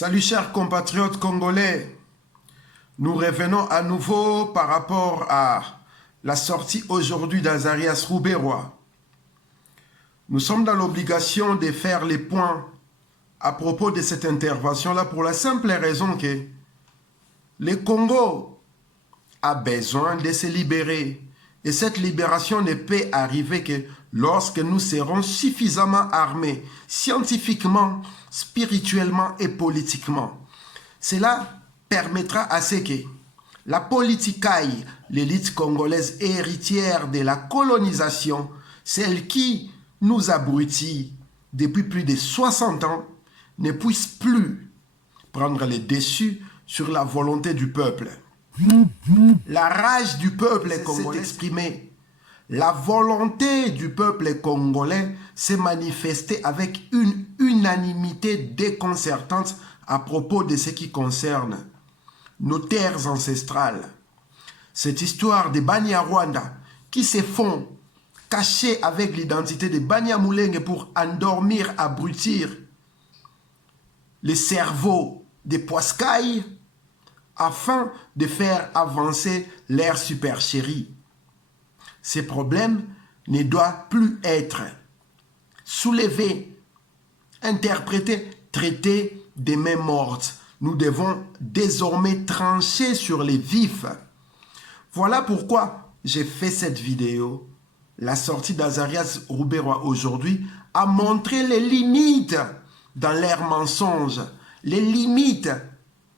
Salut chers compatriotes congolais, nous revenons à nouveau par rapport à la sortie aujourd'hui d'Azarias Ruberwa. Nous sommes dans l'obligation de faire les points à propos de cette intervention-là pour la simple raison que le Congo a besoin de se libérer. Et cette libération ne peut arriver que lorsque nous serons suffisamment armés, scientifiquement, spirituellement et politiquement. Cela permettra à ce que la politicaille, l'élite congolaise héritière de la colonisation, celle qui nous abrutit depuis plus de 60 ans, ne puisse plus prendre le dessus sur la volonté du peuple. La rage du peuple congolais s'est exprimée. La volonté du peuple congolais s'est manifestée avec une unanimité déconcertante à propos de ce qui concerne nos terres ancestrales. Cette histoire des Banyarwanda qui se font cacher avec l'identité de Banyamulenge pour endormir, abrutir les cerveaux des Poiscailles afin de faire avancer leur supercherie. Ces problèmes ne doivent plus être soulevés, interprétés, traités de main morte. Nous devons désormais trancher sur les vifs. Voilà pourquoi j'ai fait cette vidéo. La sortie d'Azarias Ruberwa aujourd'hui a montré les limites dans leurs mensonges, les limites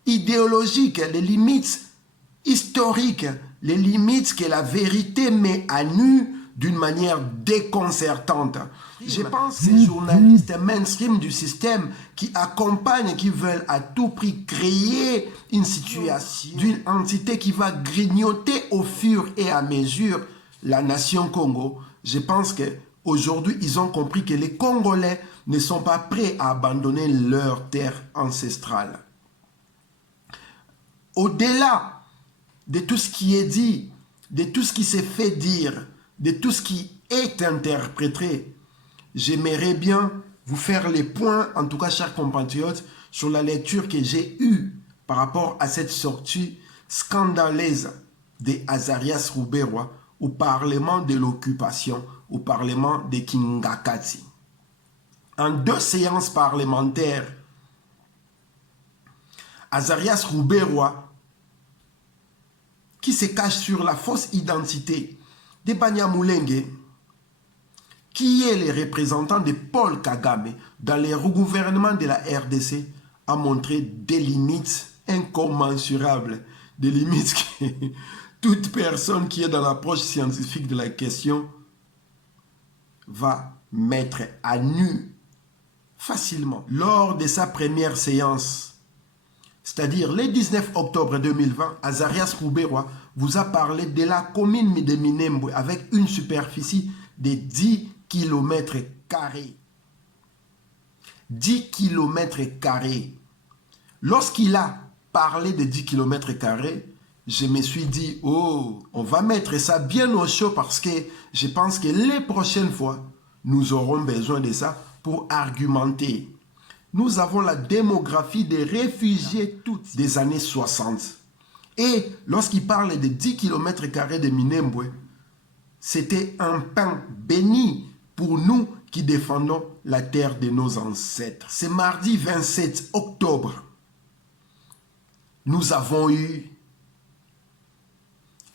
idéologiques, les limites historiques, les limites que la vérité met à nu d'une manière déconcertante. Je pense que ces journalistes mainstream du système qui accompagnent, qui veulent à tout prix créer une situation d'une entité qui va grignoter au fur et à mesure la nation Congo. Je pense qu'aujourd'hui, ils ont compris que les Congolais ne sont pas prêts à abandonner leur terre ancestrale. Au-delà de tout ce qui est dit, de tout ce qui s'est fait dire, de tout ce qui est interprété, j'aimerais bien vous faire les points, en tout cas chers compatriotes, sur la lecture que j'ai eue par rapport à cette sortie scandaleuse de Azarias Ruberwa au Parlement de l'occupation, au Parlement de Kingakati. En 2 séances parlementaires, Azarias Ruberwa, qui se cache sur la fausse identité de Banyamulenge, qui est le représentant de Paul Kagame dans le gouvernement de la RDC, a montré des limites incommensurables, des limites que toute personne qui est dans l'approche scientifique de la question va mettre à nu facilement. Lors de sa première séance, c'est-à-dire le 19 octobre 2020, Azarias Ruberwa vous a parlé de la commune de Minembwe avec une superficie de 10 km². 10 km². Lorsqu'il a parlé de 10 km², je me suis dit, oh, on va mettre ça bien au chaud parce que je pense que les prochaines fois, nous aurons besoin de ça pour argumenter. Nous avons la démographie des réfugiés toutes des années 60. Et lorsqu'il parle de 10 km² de Minembwe, c'était un pain béni pour nous qui défendons la terre de nos ancêtres. C'est mardi 27 octobre. Nous avons eu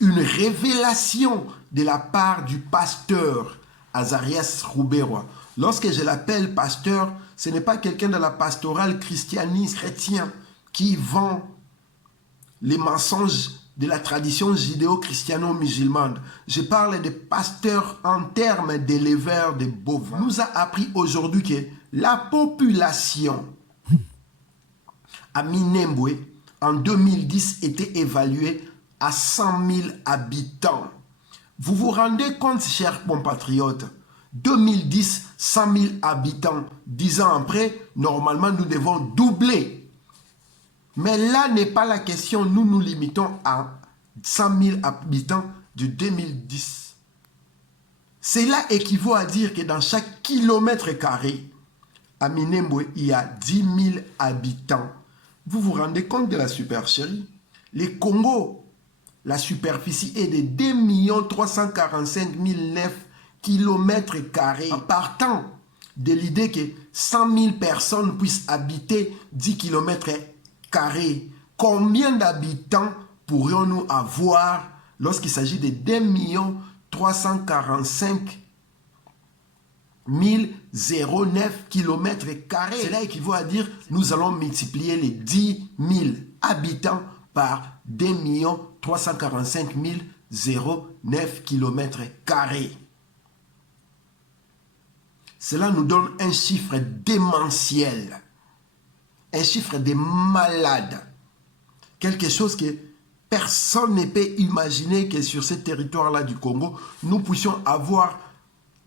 une révélation de la part du pasteur Azarias Ruberwa. Lorsque je l'appelle pasteur, ce n'est pas quelqu'un de la pastorale christianiste chrétien qui vend les mensonges de la tradition judéo-christiano-musulmane. Je parle de pasteur en termes d'éleveurs de bovins. Nous a appris aujourd'hui que la population à Minembwe en 2010 était évaluée à 100 000 habitants. Vous vous rendez compte, chers compatriotes, 2010, 100 000 habitants. 10 ans après, normalement, nous devons doubler. Mais là n'est pas la question. Nous nous limitons à 100 000 habitants de 2010. Cela équivaut à dire que dans chaque kilomètre carré, à Minembwe, il y a 10 000 habitants. Vous vous rendez compte de la supercherie? Les Congo, la superficie est de 2 345 009 km². En partant de l'idée que 100 000 personnes puissent habiter 10 km², combien d'habitants pourrions-nous avoir lorsqu'il s'agit de 2 345 009 km²? Cela équivaut à dire nous allons multiplier les 10 000 habitants par 2 345 009 km². Cela nous donne un chiffre démentiel, un chiffre de malade, quelque chose que personne ne peut imaginer que sur ce territoire-là du Congo, nous puissions avoir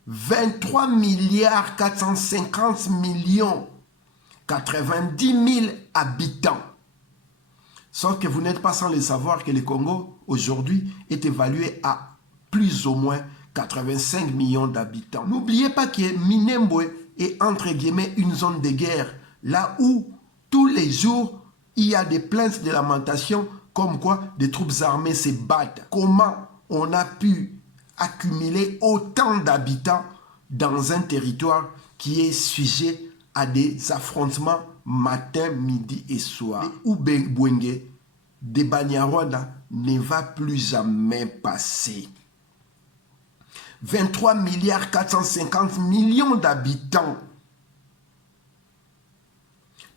23 milliards 450 millions 90 000 habitants. Sauf que vous n'êtes pas sans le savoir que le Congo, aujourd'hui, est évalué à plus ou moins 85 millions d'habitants. N'oubliez pas que Minembwe est entre guillemets une zone de guerre, là où tous les jours, il y a des plaintes de lamentation comme quoi des troupes armées se battent. Comment on a pu accumuler autant d'habitants dans un territoire qui est sujet à des affrontements matin, midi et soir? Ou Bwenge de Banyarwanda ne va plus jamais passer. 23 milliards 450 millions d'habitants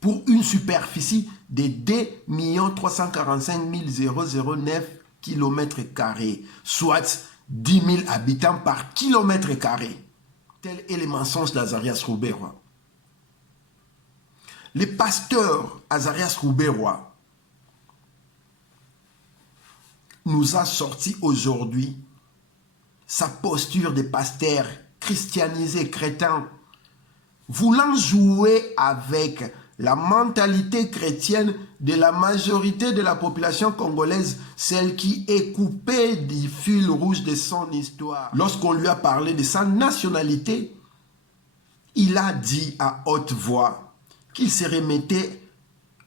pour une superficie de 2 345 009 km², soit 10 000 habitants par km². Tel est le mensonge d'Azarias Ruberwa. Le pasteur Azarias Ruberwa nous a sorti aujourd'hui sa posture de pasteur christianisé, crétin, voulant jouer avec la mentalité chrétienne de la majorité de la population congolaise, celle qui est coupée du fil rouge de son histoire. Lorsqu'on lui a parlé de sa nationalité, il a dit à haute voix qu'il se remettait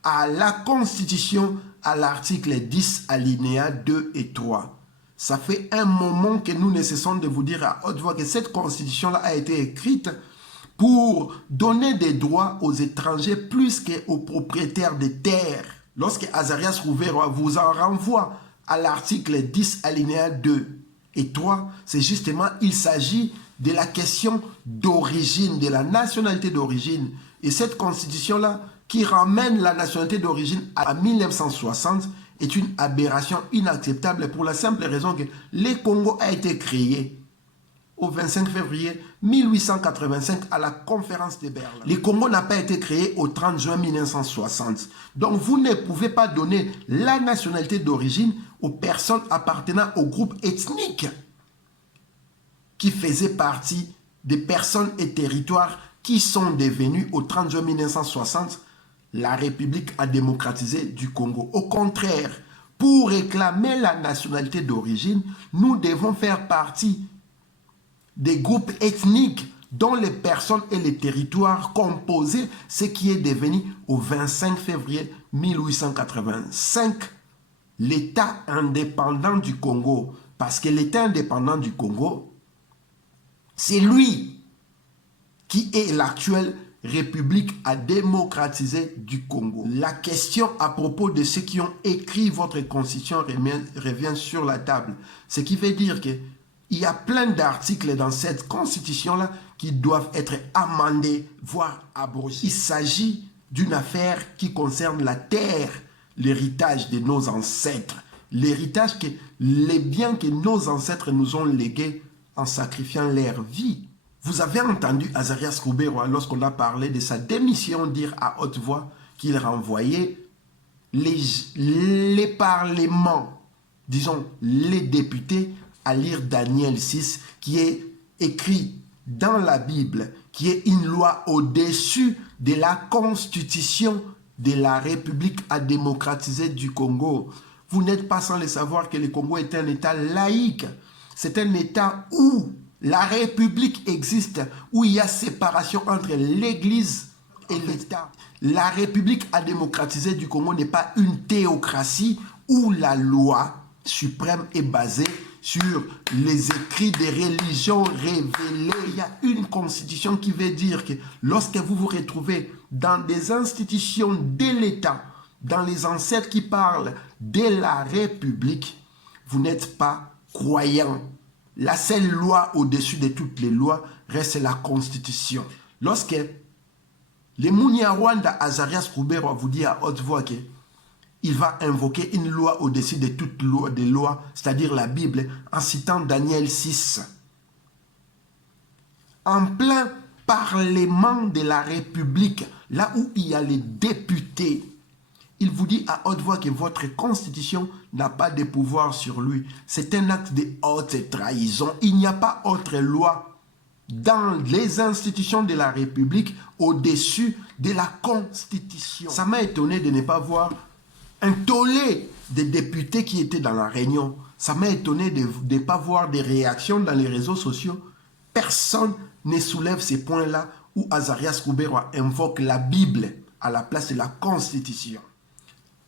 à la Constitution, à l'article 10, alinéa 2 et 3. Ça fait un moment que nous ne cessons de vous dire à haute voix que cette constitution-là a été écrite pour donner des droits aux étrangers plus qu'aux propriétaires des terres. Lorsque Azarias Ruberwa vous en renvoie à l'article 10, alinéa 2 et 3, c'est justement, il s'agit de la question d'origine, de la nationalité d'origine. Et cette constitution-là, qui ramène la nationalité d'origine à 1960, est une aberration inacceptable pour la simple raison que le Congo a été créé au 25 février 1885 à la conférence de Berlin. Le Congo n'a pas été créé au 30 juin 1960. Donc vous ne pouvez pas donner la nationalité d'origine aux personnes appartenant au groupe ethnique qui faisaient partie des personnes et territoires qui sont devenus au 30 juin 1960 la République a démocratisé du Congo. Au contraire, pour réclamer la nationalité d'origine, nous devons faire partie des groupes ethniques dont les personnes et les territoires composaient ce qui est devenu au 25 février 1885 l'État indépendant du Congo. Parce que l'État indépendant du Congo, c'est lui qui est l'actuel République à démocratiser du Congo. La question à propos de ceux qui ont écrit votre constitution revient sur la table. Ce qui veut dire qu'il y a plein d'articles dans cette constitution-là qui doivent être amendés, voire abrogés. Il s'agit d'une affaire qui concerne la terre, l'héritage de nos ancêtres, l'héritage que les biens que nos ancêtres nous ont légués en sacrifiant leur vie. Vous avez entendu Azarias Ruberwa lorsqu'on a parlé de sa démission dire à haute voix qu'il renvoyait les parlements, disons les députés, à lire Daniel 6 qui est écrit dans la Bible, qui est une loi au-dessus de la constitution de la République à démocratiser du Congo. Vous n'êtes pas sans le savoir que le Congo est un État laïque. C'est un État où la République existe, où il y a séparation entre l'Église et l'État. La République a démocratisé du Congo n'est pas une théocratie où la loi suprême est basée sur les écrits des religions révélées. Il y a une constitution qui veut dire que lorsque vous vous retrouvez dans des institutions de l'État, dans les ancêtres qui parlent de la République, vous n'êtes pas croyant. La seule loi au-dessus de toutes les lois reste la Constitution. Lorsque le Munyarwanda Azarias Ruberwa vous dit à haute voix qu'il va invoquer une loi au-dessus de toutes les lois, c'est-à-dire la Bible, en citant Daniel 6. En plein Parlement de la République, là où il y a les députés, il vous dit à haute voix que votre constitution n'a pas de pouvoir sur lui. C'est un acte de haute trahison. Il n'y a pas autre loi dans les institutions de la République au-dessus de la Constitution. Ça m'a étonné de ne pas voir un tollé des députés qui étaient dans la réunion. Ça m'a étonné de ne pas voir des réactions dans les réseaux sociaux. Personne ne soulève ces points-là où Azarias Ruberwa invoque la Bible à la place de la Constitution.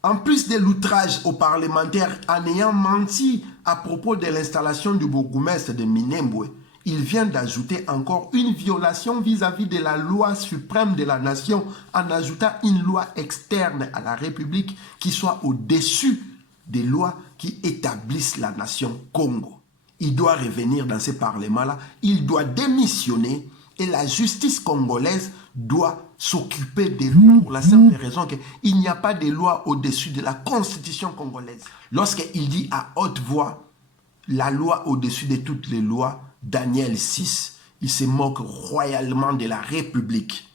En plus de l'outrage aux parlementaires en ayant menti à propos de l'installation du bourgmestre de Minembwe, il vient d'ajouter encore une violation vis-à-vis de la loi suprême de la nation en ajoutant une loi externe à la République qui soit au-dessus des lois qui établissent la nation Congo. Il doit revenir dans ce parlement-là, il doit démissionner et la justice congolaise doit s'occuper des lois pour la simple raison qu'il n'y a pas de loi au-dessus de la constitution congolaise. Lorsqu'il dit à haute voix la loi au-dessus de toutes les lois, Daniel 6, il se moque royalement de la République.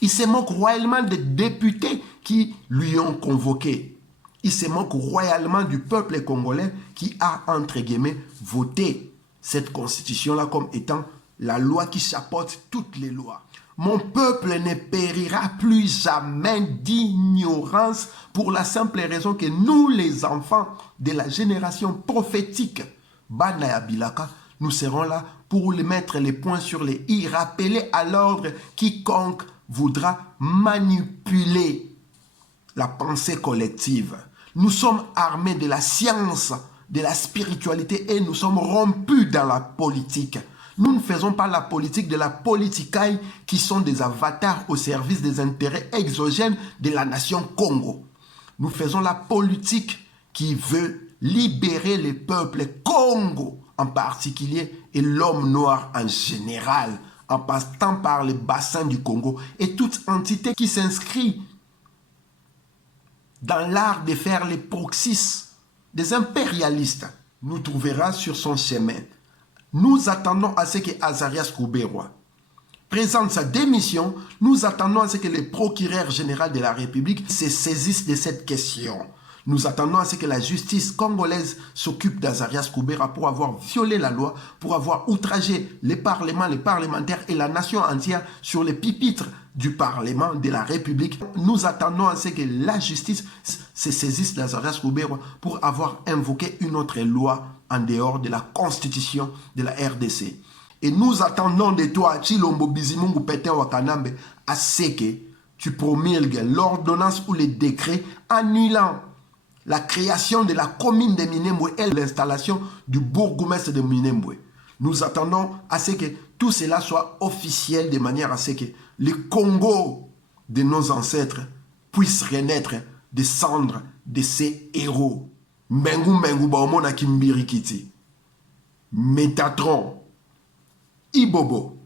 Il se moque royalement des députés qui lui ont convoqué. Il se moque royalement du peuple congolais qui a, entre guillemets, voté cette constitution-là comme étant la loi qui chapeaute toutes les lois. Mon peuple ne périra plus jamais d'ignorance pour la simple raison que nous, les enfants de la génération prophétique, Bana Bilaka, nous serons là pour mettre les points sur les i, rappeler à l'ordre quiconque voudra manipuler la pensée collective. Nous sommes armés de la science, de la spiritualité et nous sommes rompus dans la politique. Nous ne faisons pas la politique de la politicaille qui sont des avatars au service des intérêts exogènes de la nation Congo. Nous faisons la politique qui veut libérer les peuples Congo en particulier et l'homme noir en général, en passant par les bassins du Congo et toute entité qui s'inscrit dans l'art de faire les proxys des impérialistes nous trouvera sur son chemin. Nous attendons à ce que Azarias Ruberwa présente sa démission. Nous attendons à ce que le procureur général de la République se saisisse de cette question. Nous attendons à ce que la justice congolaise s'occupe d'Azarias Ruberwa pour avoir violé la loi, pour avoir outragé les parlements, les parlementaires et la nation entière sur les pupitres du Parlement de la République. Nous attendons à ce que la justice se saisisse d'Azarias Ruberwa pour avoir invoqué une autre loi en dehors de la constitution de la RDC. Et nous attendons de toi, Chilombo Bizimungu Pétain Wakanambe, à ce que tu promulgues l'ordonnance ou les décrets annulant la création de la commune de Minembwe et l'installation du bourgmestre de Minembwe. Nous attendons à ce que tout cela soit officiel de manière à ce que le Congo de nos ancêtres puisse renaître des cendres de ces héros. Mbengu Mbengu Baomona Kimbirikiti, Métatron, Ibobo,